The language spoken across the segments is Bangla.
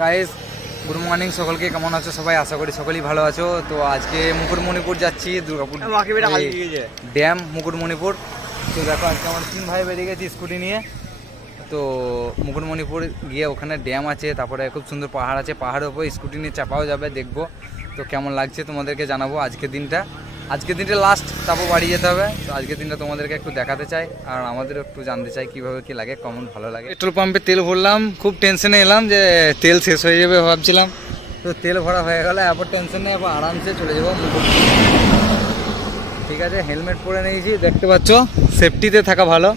গাইস গুড মর্নিং সকলকে, কেমন আছো সবাই? আশা করি সকলেই ভালো আছো। তো আজকে মুকুটমণিপুর যাচ্ছি, দুর্গাপুর ড্যাম মুকুটমণিপুর। তো দেখো আজকে আমার 3 ভাই বেরিয়ে গেছি স্কুটি নিয়ে। তো মুকুটমণিপুর গিয়ে ওখানে ড্যাম আছে, তারপরে খুব সুন্দর পাহাড় আছে, পাহাড়ের উপর স্কুটি নিয়ে চাপাও যাবে, দেখবো তো কেমন লাগছে তোমাদেরকে জানাবো। আজকের দিনটা লাস্ট, তারপর বাড়ি যেতে হবে। তো আজকের দিনটা তোমাদেরকে একটু দেখাতে চাই, আর আমাদের একটু জানতে চাই কীভাবে কী লাগে, কেমন ভালো লাগে। পেট্রোল পাম্পে তেল ভরলাম, খুব টেনশনে এলাম যে তেল শেষ হয়ে যাবে ভাবছিলাম। তো তেল ভরা হয়ে গেলে এরপর টেনশন নেই, এরপর আরামসে চলে যাবো মুকুটমণিপুর। ঠিক আছে, হেলমেট পরে নিয়েছি, দেখতে পাচ্ছ, সেফটিতে থাকা ভালো।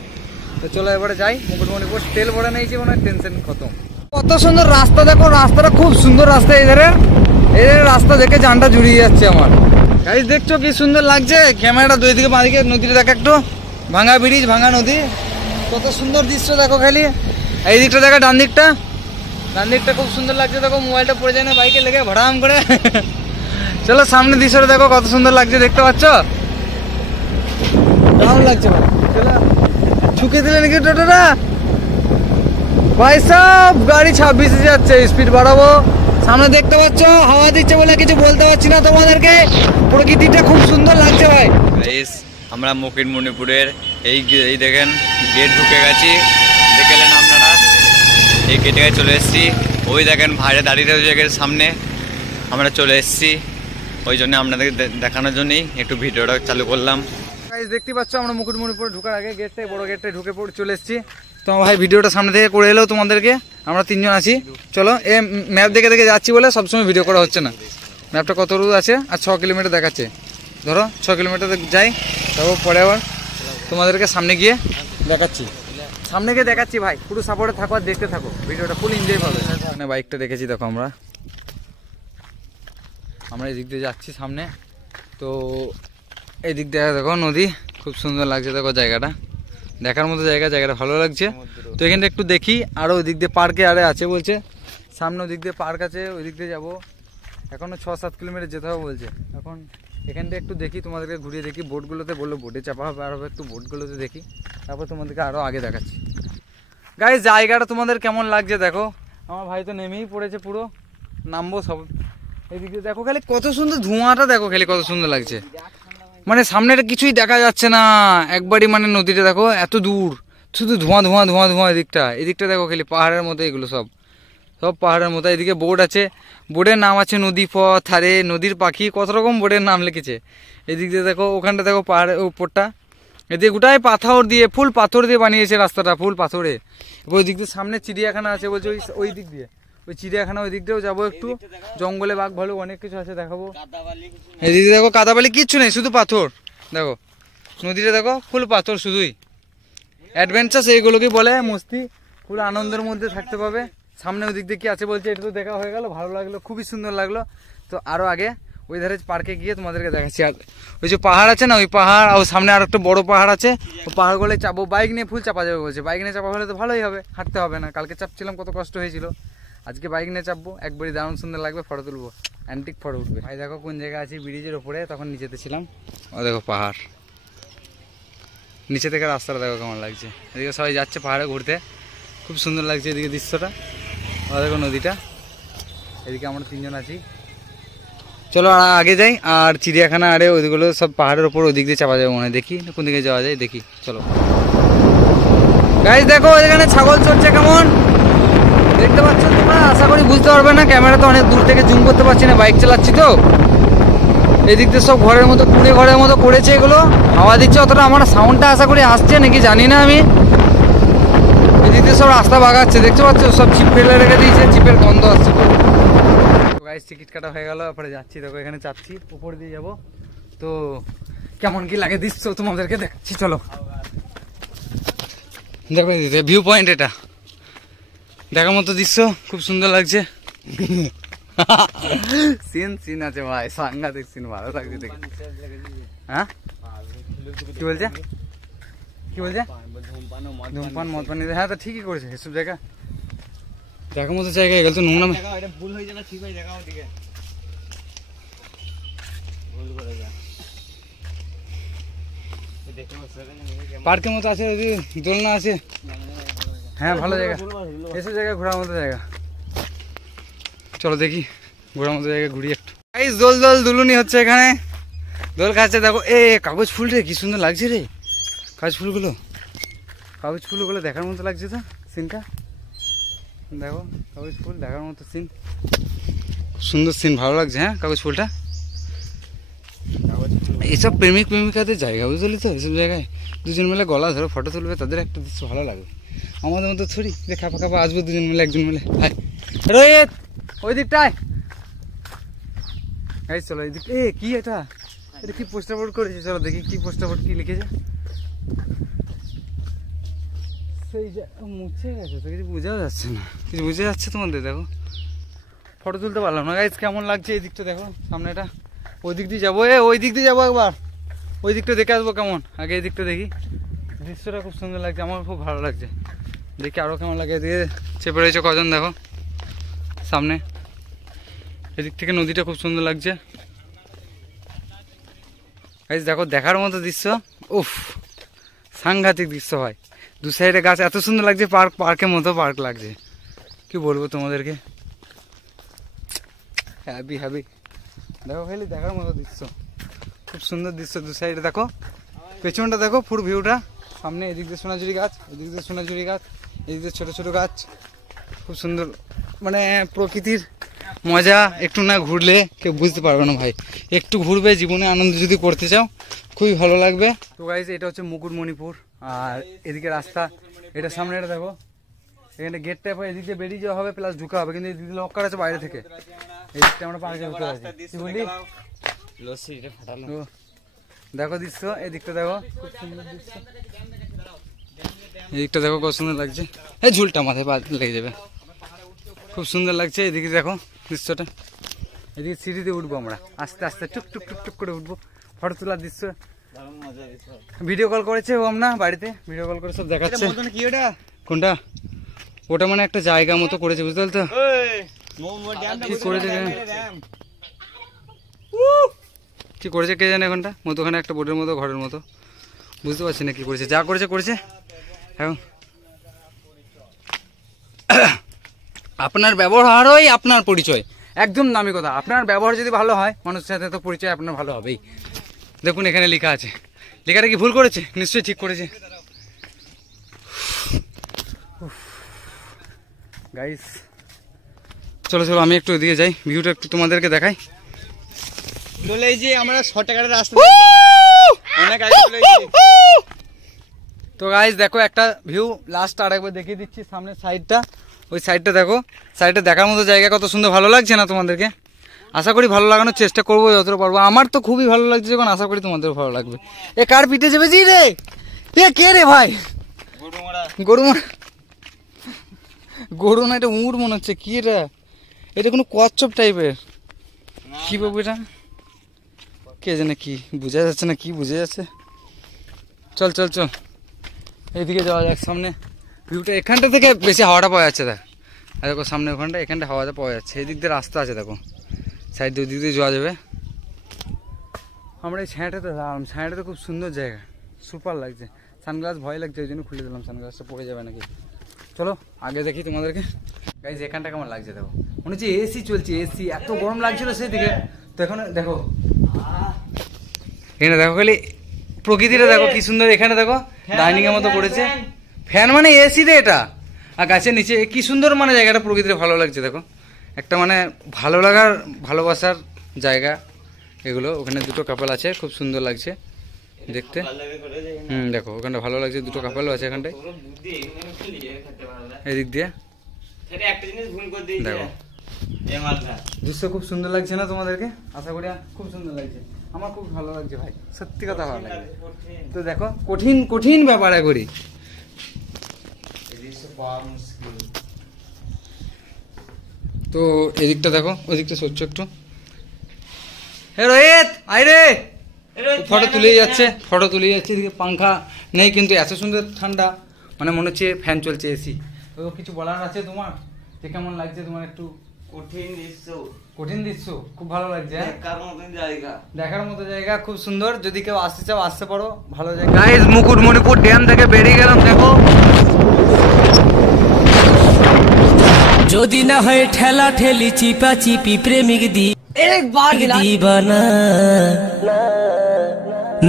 তো চলো এবারে যাই মুকুটমণিপুর। তেল ভরে নিয়েছি, মানে টেনশন খতম। কত সুন্দর রাস্তা দেখো, রাস্তাটা খুব সুন্দর রাস্তা। এদের রাস্তা দেখে জানটা জুড়িয়ে যাচ্ছে আমার। গাইস দেখছো কি সুন্দর লাগছে, ক্যামেরাটা দুই দিকে বাঁদিকে নদীটা দেখো, একটু ভাঙা ব্রিজ, ভাঙা নদী, কত সুন্দর দৃশ্য দেখো। খালি এই দিকটা দেখো, ডান দিকটা খুব সুন্দর লাগছে। দেখো মোবাইলটা পড়ে যায় না বাইকে লেগে ভরাম করে। চলো সামনে দৃশ্যটা দেখো কত সুন্দর লাগছে, দেখতে পাচ্ছ, দারুণ লাগছে ভাই। চলো ঝুঁকে দিলে নাকি টোটোটা, ভাই সব গাড়ি 26-এ যাচ্ছে, স্পিড বাড়াবো। সামনে দেখতে পাচ্ছ হাওয়া দিচ্ছে বলে কিছু বলতে পারছি না তোমাদেরকে, প্রকৃতিটা খুব সুন্দর লাগছে ভাই। আমরা মুকুটমণিপুরের এই দেখেন গেট ঢুকে গেছি, দেখলেন আপনারা, এই গেটে চলে এসেছি। ওই দেখেন ভাইরা দাঁড়িয়ে রয়েছে গেটের সামনে, আমরা চলে এসেছি। ওই জন্য আপনাদের দেখানোর জন্যই একটু ভিডিওটা চালু করলাম। দেখতে পাচ্ছ আমরা মুকুটমণিপুরে ঢোকার আগে গেটটাই, বড় গেটটাই ঢুকে চলে এসেছি। তো ভাই ভিডিওটা সামনে থেকে করে এলেও তোমাদেরকে, আমরা 3 জন আছি। চলো এ ম্যাপ দেখে দেখে যাচ্ছি বলে সবসময় ভিডিও করা হচ্ছে না। ম্যাপটা কত দূর আছে, আর 6 কিলোমিটার দেখাচ্ছে। ধরো 6 কিলোমিটার যাই, তারপর পরে আবার তোমাদেরকে সামনে গিয়ে দেখাচ্ছি ভাই। পুরো সাপোর্টে থাকো আর দেখতে থাকো, ভিডিওটা ফুল এনজয় পাবে। মানে বাইকটা দেখেছি দেখো, আমরা এই দিক দিয়ে যাচ্ছি সামনে। তো এই দিক দিয়ে দেখো নদী, খুব সুন্দর লাগছে দেখো, জায়গাটা দেখার মতো জায়গাটা ভালো লাগছে। তো এখানটা একটু দেখি, আরও ওই দিক দিয়ে পার্কে আরে আছে বলছে, সামনে ওই দিক দিয়ে পার্ক আছে, ওই দিক দিয়ে যাবো। এখনও 6-7 কিলোমিটার যেতে হবে বলছে। এখন এখানটা একটু দেখি, তোমাদেরকে ঘুরিয়ে দেখি। বোটগুলোতে বললো বোটে চাপা হবে, আর হবে একটু বোটগুলোতে দেখি, তারপর তোমাদেরকে আরও আগে দেখাচ্ছি। গাইস জায়গাটা তোমাদের কেমন লাগছে দেখো। আমার ভাই তো নেমেই পড়েছে, পুরো নামবো সব। এদিকে দেখো খালি কত সুন্দর ধোঁয়াটা দেখো, খালি কত সুন্দর লাগছে। মানে সামনেটা কিছুই দেখা যাচ্ছে না একবারই, মানে নদীটা দেখো এত দূর, শুধু ধোঁয়া ধোঁয়া ধোঁয়া ধোঁয়া। এদিকটা দেখো খালি পাহাড়ের মতো, এগুলো সব পাহাড়ের মতো। এদিকে বোট আছে, বোটের নাম আছে নদী পথ, আরে নদীর পাখি, কত রকম বোটের নাম লিখেছে। এদিক দিয়ে দেখো, ওখানটা দেখো পাহাড়ের উপরটা, এদিকে গোটাই পাথর দিয়ে, ফুল পাথর দিয়ে বানিয়েছে রাস্তাটা, ফুল পাথরে। ওই দিক দিয়ে সামনে চিড়িয়াখানা আছে বলছে, ওই দিক দিয়ে, ওই চিড়িয়াখানা ওই দিক দিয়েও যাবো একটু। জঙ্গলে বাঘ ভালুক অনেক কিছু আছে, দেখাবো। এদিকে দেখো কাদাবালি কিচ্ছু নেই, শুধু পাথর। দেখো নদীটা দেখো, ফুল পাথর শুধুই। অ্যাডভেঞ্চার এইগুলোকে বলে, মস্তি, ফুল আনন্দের মধ্যে থাকতে পাবে। সামনে ওই দিক দিয়ে কি আছে বলছে, এটা তো দেখা হয়ে গেল, ভালো লাগলো, খুবই সুন্দর লাগলো। তো আরও আগে ওই ধারে পার্কে গিয়ে তোমাদেরকে দেখাচ্ছি। আর ওই যে পাহাড় আছে না, ওই পাহাড়, আর সামনে আর একটা বড় পাহাড় আছে, ওই পাহাড়গুলো চাপবো। বাইক নিয়ে ফুল চাপা যাবে বলছে, বাইক নিয়ে চাপা হলে তো ভালোই হবে, হাঁটতে হবে না। কালকে চাপছিলাম, কত কষ্ট হয়েছিল। আজকে বাইক নিয়ে চাপবো, একবারই দারুণ সুন্দর লাগবে, ফটো তুলবো, অ্যান্টিক ফটো উঠবে। ভাই দেখো কোন জায়গায় আছি, ব্রিজের ওপরে, তখন নিচেতে ছিলাম। ও দেখো পাহাড়, নিচে থেকে রাস্তাটা দেখো কেমন লাগছে। এদিকে সবাই যাচ্ছে পাহাড়ে ঘুরতে, খুব সুন্দর লাগছে এদিকে দৃশ্যটা। ও দেখো নদীটা, এদিকে আমরা 3 জন আছি। চলো আর আগে যাই, আর চিড়িয়াখানা আরে ওইগুলো সব পাহাড়ের ওপর, ওই দিক দিয়ে চাপা যাবে মনে হয়, দেখি কোন দিকে যাওয়া যায়, দেখি চলো। গাইস দেখো এখানে ছাগল চড়ছে, কেমন দেখতে পাচ্ছ তোমরা? আশা করি বুঝতে পারবে না, ক্যামেরা তো অনেক দূর থেকে জুম করতে পারছি না, বাইক চালাচ্ছি তো। এদিক দিয়ে সব ঘরের মতো, কুড়ে ঘরের মতো করেছে এগুলো, হাওয়া দিচ্ছে অতটা, আমার সাউন্ডটা আশা করি আসছে নাকি জানি না আমি। এদিক দিয়ে সব রাস্তা বাগাচ্ছে, দেখতে পাচ্ছ, সব চিপ ফেলে রেখে দিয়েছে, চিপের গন্ধ আসছে। গাইস টিকিট কাটা হয়ে গেল, তারপরে যাচ্ছি, দেখো এখানে চাপছি, উপর দিয়ে যাবো। তো কেমন কি লাগে দৃশ্য তোমাদেরকে দেখাচ্ছি, চলো। দেখো ভিউ পয়েন্ট, এটা দেখার মতো দৃশ্য, খুব সুন্দর লাগছে। সিন আছে ভাই, সাংঘাতিক সিন, ভালো লাগছে দেখে। হ্যাঁ কি বলছে ধূমপান মদ পানি, হ্যাঁ তো ঠিকই করেছে, এসব জায়গা দেখার মতো জায়গা এগুলো তো নোংরা। পার্কের মতো আছে, দোলনা আছে, হ্যাঁ ভালো জায়গা, এসব জায়গায় ঘোরার মতো জায়গা। চলো দেখি ঘোরার মতো জায়গায় ঘুরি একটু। গাইস দোল দোল দুলুনি হচ্ছে এখানে, দোল খাচ্ছে দেখো। এ কাগজ ফুল রে, কি সুন্দর লাগছে রে কাগজ ফুলগুলো, কাগজ ফুলগুলো দেখার মতো লাগছে তো সিনটা। দেখো কাগজ ফুল দেখার মতো সিন, সুন্দর সিন, ভালো লাগছে। হ্যাঁ কাগজ ফুলটা, এইসব প্রেমিক প্রেমিকাদের জায়গা বুঝলি তো, এইসব জায়গায় দুজন মিলে গলা ধরে ফটো তুলবে, তাদের একটা দৃশ্য ভালো লাগবে। আমাদের মতো ছড়ি যে খাপা খাপা আসবে দুজন মিলে, একজন মিলে। হাই রোহিত ওই দিকটায় এই চলো এই দিক। এ কি এটা, এটা কি পোস্টার বোর্ড করেছে, চলো দেখি কি পোস্টার বোর্ড কি লিখেছে। সেই মুছে গেছে তো, কিছু বোঝাও যাচ্ছে না, কিছু বুঝে যাচ্ছে তোমাদের। দেখো ফটো তুলতে পারলাম না গাইজ, কেমন লাগছে এই দিকটা দেখো সামনেটা। ওই দিক দিয়ে যাবো, ওই দিক দিয়ে যাবো একবার, ওই দিকটা দেখে আসবো কেমন। আগে এই দিকটা দেখি, দৃশ্যটা খুব সুন্দর লাগছে, আমার খুব ভালো লাগছে। দেখি আরও কেমন লাগে। এদিকে চেপে রয়েছে কজন দেখো সামনে, এদিক থেকে নদীটা খুব সুন্দর লাগছে গাইজ। দেখো দেখার মতো দৃশ্য, উফ সাংঘাতিক দৃশ্য হয়। দু সাইডে গাছ, এত সুন্দর লাগছে, পার্ক, পার্কের মতো পার্ক লাগছে, কি বলবো তোমাদেরকে। হ্যাপি হ্যাপি, দেখো খালি দেখার মতো দৃশ্য, খুব সুন্দর দৃশ্য। দু সাইডে দেখো, পেছনটা দেখো পুরো ভিউটা, সামনে এদিক দিয়ে সোনাঝুরি গাছ, এদিক দিয়ে সোনাঝুরি গাছ, এদিক দিয়ে ছোটো ছোটো গাছ, খুব সুন্দর। মানে প্রকৃতির মজা একটু না ঘুরলে কেউ বুঝতে পারবে না ভাই। একটু ঘুরবে, জীবনে আনন্দ যদি করতে চাও খুবই ভালো লাগবে। তো গাইজ এটা হচ্ছে মুকুটমণিপুর, আর এদিকে রাস্তা, এটা সামনে এটা দেখো, এখানে গেট টাইপ এদিক দিয়ে বেরিয়ে যাওয়া হবে, প্লাস ঢুকা হবে, কিন্তু এদিক দিয়ে লক করা আছে বাইরে থেকে। এদিকটা আমরা পার্কে ঢুকে আছি, কি বলি দেখো দৃশ্য, এদিকটা দেখো খুব সুন্দর দৃশ্য, এদিকটা দেখো কত সুন্দর লাগছে। এই ঝুলটা মাথায় পা লেগে যাবে, খুব সুন্দর লাগছে। এদিকে দেখো দৃশ্যটা, এদিকে সিঁড়িতে উঠবো আমরা আস্তে আস্তে, টুক টুক টুক টুক করে উঠবো, ফটো তোলার দৃশ্য। ভিডিও কল করেছে ও আমরা বাড়িতে, ভিডিও কল করে সব দেখাচ্ছে। কি ওটা, কোনটা ওটা, মানে একটা জায়গা মতো করেছে বুঝতে পারছো, কি করেছে কি করেছে কে জানে, এখানটা মতোখানে একটা বোর্ডের মতো, ঘরের মতো, বুঝতে পারছি না কি করেছে, যা করেছে করেছে। এখন আপনার ব্যবহারই আপনার পরিচয়, একদম দামি কথা। আপনার ব্যবহার যদি ভালো হয় মানুষের সাথে, তো পরিচয় আপনার ভালো হবেই। দেখুন এখানে লেখা আছে, লেখাটা কি ভুল করেছে, নিশ্চয়ই ঠিক করেছে। গাইস চলো চলো আমি একটু ওদিকে যাই, ভিউটা একটু তোমাদেরকে দেখাই। চলে এই যে আমরা 100 টাকার রাস্তা, তো গাইস দেখো একটা ভিউ লাস্ট আরেকবার দেখিয়ে দিচ্ছি, সামনের সাইডটা, ওই সাইডটা দেখো, সাইডটা দেখার মতো জায়গা, কত সুন্দর, ভালো লাগছে না তোমাদেরকে? আশা করি ভালো লাগানোর চেষ্টা করবো যতটা পারবো। আমার তো খুবই ভালো লাগছে, যখন আশা করি তোমাদের ভালো লাগবে। এ কার পিঠে চেপেছি রে, এ কে রে ভাই? গরু মারা, গরু না, এটা উঁট মনে হচ্ছে। কি এটা, এটা কোনো কচ্ছপ টাইপের, কি বাবু এটা, কে জানে, কি বোঝা যাচ্ছে না, কি বুঝে যাচ্ছে। চল চল চল এইদিকে যাওয়া যাক, সামনে ভিউটা এখানটা থেকে বেশি হাওয়াটা পাওয়া যাচ্ছে। দেখ দেখো সামনে ওখানটা, এখানটা হাওয়াটা পাওয়া যাচ্ছে, এই দিক দিয়ে রাস্তা আছে দেখো, সাইড দিয়ে ওই দিক দিয়ে যাওয়া যাবে। আমরা এই ছায়াটাতে দাঁড়ালাম, ছায়াটাতে খুব সুন্দর জায়গা, সুপার লাগছে। সানগ্লাস ভয় লাগছে, ওই জন্য খুলে দিলাম, সানগ্লাসটা পড়ে যাবে নাকি। চলো আগে দেখি তোমাদেরকে। গাইজ এখানটা কেমন লাগছে দেখো, মনে হচ্ছে এসি চলছে, এসি, এত গরম লাগছিল সেই দিকে। তো এখন দেখো এখানে দেখো, খালি প্রকৃতিটা দেখো কি সুন্দর। এখানে দেখো ডাইনিং এর মতো করেছে, ফ্যান মানে এসি রে এটা, আর গাছের নিচে কি সুন্দর, মানে জায়গাটা প্রকৃতির ভালো লাগছে। দেখো একটা মানে ভালো লাগার, ভালোবাসার জায়গা এগুলো। ওখানে দুটো কাপল আছে, খুব সুন্দর লাগছে দেখতে। দেখো ওখানটা ভালো লাগছে, দুটো কাপলও আছে এখানটায়, এদিক দিয়ে দেখো দৃশ্য খুব সুন্দর লাগছে না তোমাদেরকে? আশা করি খুব সুন্দর লাগছে, আমার খুব ভালো লাগছে ভাই, সত্যি কথা ভালো লাগছে। তো দেখো কঠিন কঠিন ব্যাপার করি, তো এদিকটা দেখো, ওদিকটা সচ্ছ একটু। হে রোহিত আই রে, ফটো তুলেই যাচ্ছে, ফটো তুলেই যাচ্ছে। এদিকে পাংখা নেই, কিন্তু এত সুন্দর ঠান্ডা, মানে মনে হচ্ছে ফ্যান চলছে, এসি। তো কিছু বলার আছে তোমার, যে কেমন লাগছে তোমার? একটু কঠিন দৃশ্য, কঠিন দৃশ্য, খুব ভালো লাগছে, দেখার মতো জায়গা, দেখার মতো জায়গা, খুব সুন্দর। যদি কেউ আসতে চাও আসতে পারো, ভালো জায়গা। গাইস মুকুটমণিপুর ড্যাম থেকে বেরিয়ে গেলাম, দেখো যদি না হয় ঠেলা ঠেলি চিপা চিপি প্রেমিক দিবানা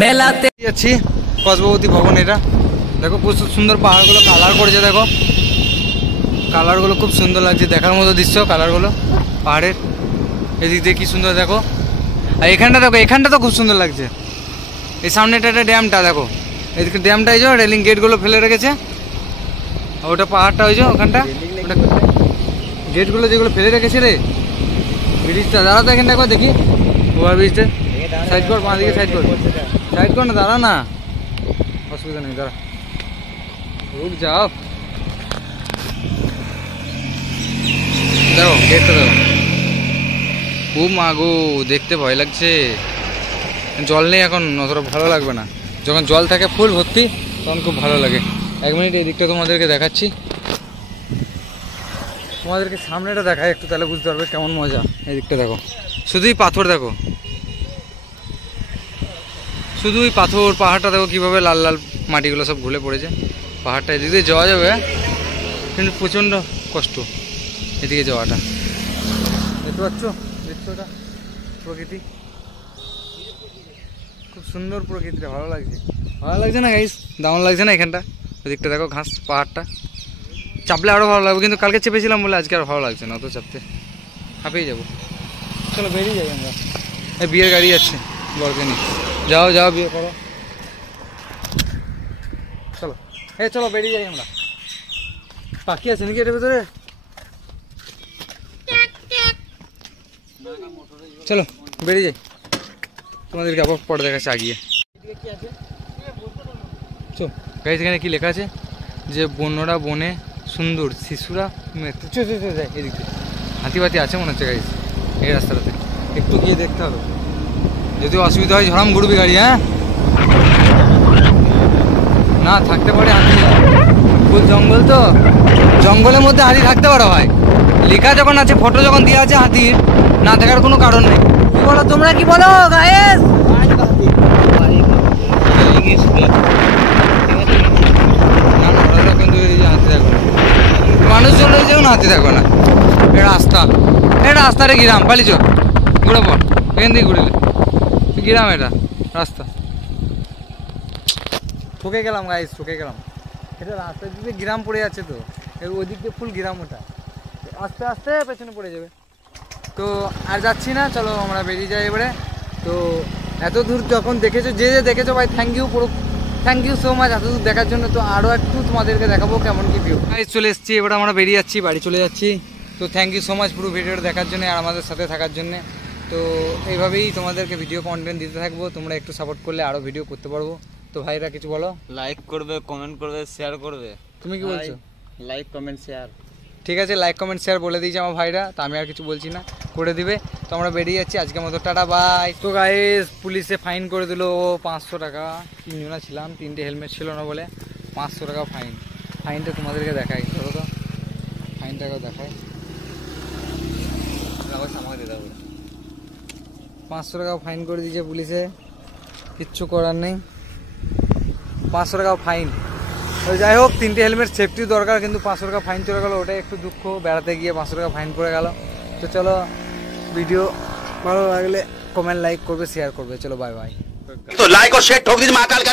মেলাতে যাচ্ছি কসবাবতী ভবন। এটা দেখো প্রচুর সুন্দর পাহাড়গুলো কালার করেছে, দেখো কালারগুলো খুব সুন্দর লাগছে, দেখার মতো দৃশ্য কালারগুলো পাহাড়ের। এদিক দিয়ে কি সুন্দর দেখো, আর এখানটা দেখো, এখানটা তো খুব সুন্দর লাগছে। এই সামনেটা একটা ড্যামটা দেখো, এদিকে ড্যামটা এই যে রেলিং গেটগুলো ফেলে রেখেছে, আর ওটা পাহাড়টা ওই যে ওখানটা ওটা গেটগুলো যেগুলো ফেলে রেখেছে রে, ব্রিজটা দাঁড়া তো এখানে দেখো দেখি, ওভার ব্রিজটা সাইড কর, পাঁচ দিকে সাইড কর, সাইড কর না, দাঁড়া না, অসুবিধা নেই, দাঁড়া, রুক যাও। দেখো গেটটা দেখো, ও মা গো, দেখতে ভয় লাগছে। জল নেই এখন, অতটা ভালো লাগবে না, যখন জল থাকে ফুল ভর্তি তখন খুব ভালো লাগে। 1 মিনিট এই দিকটা তোমাদেরকে দেখাচ্ছি, তোমাদেরকে সামনেটা দেখায় একটু, তাহলে বুঝতে পারবে কেমন মজা। এই দিকটা দেখো, শুধুই পাথর দেখো, শুধুই পাথর। পাহাড়টা দেখো কীভাবে লাল লাল মাটিগুলো সব ঘুলে পড়েছে। পাহাড়টা এদিক দিয়ে যাওয়া যাবে, কিন্তু প্রচণ্ড কষ্ট এদিকে যাওয়াটা। দেখতে পাচ্ছ দৃশ্যটা, প্রকৃতি খুব সুন্দর, প্রকৃতিটা ভালো লাগছে, ভালো লাগছে না গাইস? দারুণ লাগছে না এখানটা? ওদিকটা দেখো ঘাস, পাহাড়টা চাপলে আরও ভালো লাগবে, কিন্তু কালকে চেপেছিলাম বলে আজকে আর ভালো লাগছে না অত চাপতে, হাঁপিয়ে যাবো। চলো বেরিয়ে যাই আমরা, এই বিয়ের গাড়ি যাচ্ছে বরকে নিয়ে, যাও যাও বিয়ে করো, চলো চলো বেরিয়ে যাই আমরা। পাখি আছে নাকি এটার ভেতরে? চলো বেরিয়ে যাই, তোমাদেরকে আবার পরে দেখাচ্ছে আগিয়ে। চো গাড়ি এখানে কি লেখা আছে যে বন্যরা বনে সুন্দর, শিশুরা যায় এদিক থেকে। হাতিবাতি আছে মনে হচ্ছে গাড়ি এই রাস্তাটাতে, একটু গিয়ে দেখতে হবে, যদি অসুবিধা হয় ঝড়াম ঘুরবি গাড়ি। হ্যাঁ না থাকতে পারে হাতি, ফুল জঙ্গল তো, জঙ্গলের মধ্যে হাতি থাকতে পারে ভাই, লেখা যখন আছে, ফটো যখন দেওয়া আছে হাতির, না থাকার কোনো কারণ নেই। কি বলো তোমরা, কি বলো গায়েস? মানুষজন রয়েছেও না, হাতি থাকবে না। এটা রাস্তা, এটা রাস্তারে গ্রাম, পালিছ ঘুরে পর এখান থেকে ঘুরিলে গ্রাম, এটা রাস্তা। ঠকে গেলাম গাইস, ঠকে গেলাম। এটা রাস্তার দিকে গ্রাম পড়ে যাচ্ছে তো, ওদিক দিয়ে ফুল গ্রাম, ওটা আস্তে আস্তে পেছনে পড়ে যাবে। তো আর যাচ্ছি না, চলো আমরা বেরিয়ে যাই এবারে। তো এত দূর যখন দেখেছো, যে যে দেখেছো ভাই থ্যাংক ইউ, পুরো থ্যাংক ইউ সো মাচ এত দূর দেখার জন্য। তো আরও একটু তোমাদেরকে দেখাবো কেমন কি ভিউ। চলে এসেছি, এবারে আমরা বেরিয়ে যাচ্ছি, বাড়ি চলে যাচ্ছি। তো থ্যাংক ইউ সো মাচ পুরো ভিডিওটা দেখার জন্য আর আমাদের সাথে থাকার জন্য। তো এইভাবেই তোমাদেরকে ভিডিও কন্টেন্ট দিতে থাকবো, তোমরা একটু সাপোর্ট করলে আরও ভিডিও করতে পারবো। তো ভাইরা কিছু বলো। লাইক করবে, কমেন্ট করবে, শেয়ার করবে। তুমি কি বলছো? Like comment share. ঠিক আছে, লাইক কমেন্ট শেয়ার বলে দিয়েছে আমার ভাইরা, তো আমি আর কিছু বলছি না, করে দিবে। তো আমরা বেরিয়ে যাচ্ছি আজকের মতো, টাটা বাই। তো গাইস পুলিশে ফাইন করে দিল 500 টাকা, 3 জনা ছিলাম, 3টে হেলমেট ছিল না বলে 500 টাকা ফাইন। ফাইনটা তোমাদেরকে দেখাই, ধরো তো ফাইনটাকেও দেখাই, 500 টাকা ফাইন করে দিয়েছে পুলিশে, কিচ্ছু করার নেই, 500 টাকা ফাইন। তো যাই হোক, 3টে হেলমেট সেফটি দরকার, কিন্তু 500 টাকা ফাইন চলে গেলো, ওটাই একটু দুঃখ, বেড়াতে গিয়ে 500 টাকা ফাইন পড়ে গেল। তো চলো, ভিডিও ভালো লাগলে কমেন্ট, লাইক করবে, শেয়ার করবে। চলো বাই বাই। तो लाइक और शेयर ठोक दीजिए महाकाल का